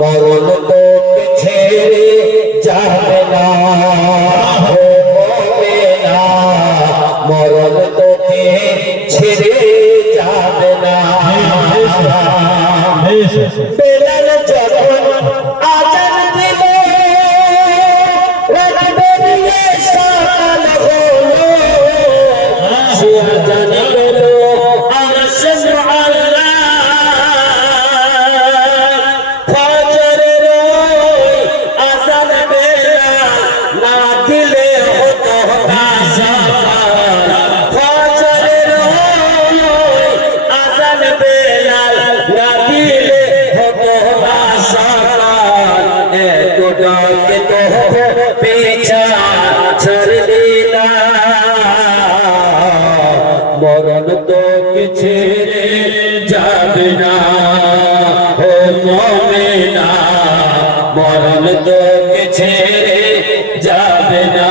মরণ তো ছেড়ে যাবে না। হবে না মরণ তোকে ছেড়ে যাবে না। বেলাল যখন আজান দিলে হতো না সকাল এত ডাকে তো পিছা ছড়লি না মরণ তো ছেড়ে যাবে না। ও মমেনা মরণ তো ছেড়ে যাবে না।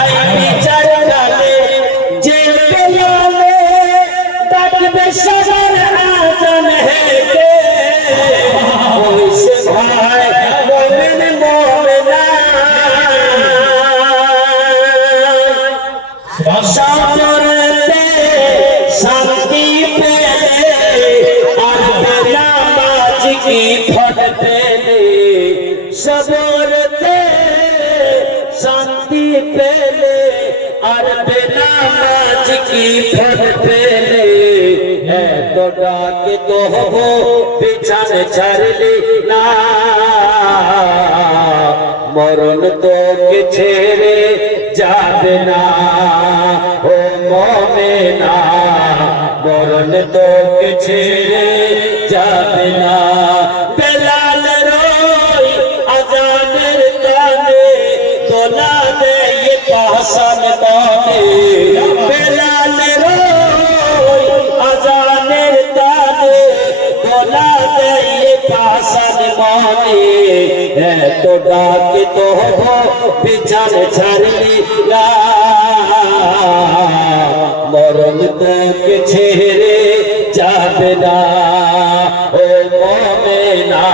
আই সবরতে শান্তি পেলে, আর নামাজ কি ফট পেলে। এত তো হব, বিছানে ছাড়লি না। মরণ তোকে ছেড়ে যাবে না। ও মমেনা মরণ তোকে ছেড়ে যাবে না। জবানে বেলালের আজানের তানে গোলা দেয় পাশান মনে। এত ডাকে তো হব বিছান ছাড়লি না। মরণ তোকে ছেড়ে যাবে না। ও মনে না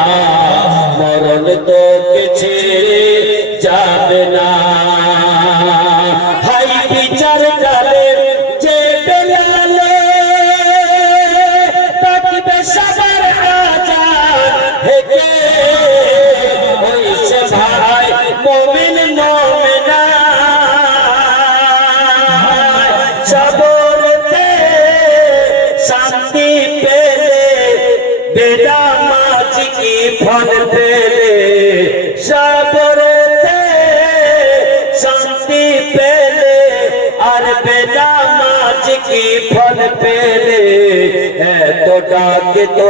মরণ তোকে ছেড়ে যাবে না। বেদা মাছ কি ফল পেলে? সবরতে শান্তি পেলে? আর বেদা মাছ কি ফল পেলে? এত ডাকে তো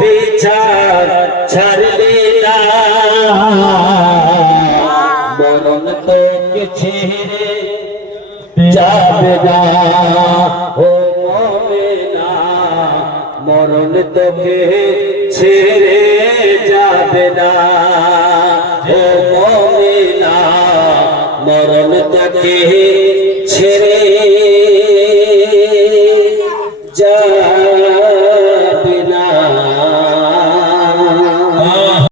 বিচার? ছাড়লি না। মরণ তোকে ছেড়ে যাবে না। মরণ তোকে ছেড়ে যাবে না। ও মমিনা মরণ তোকে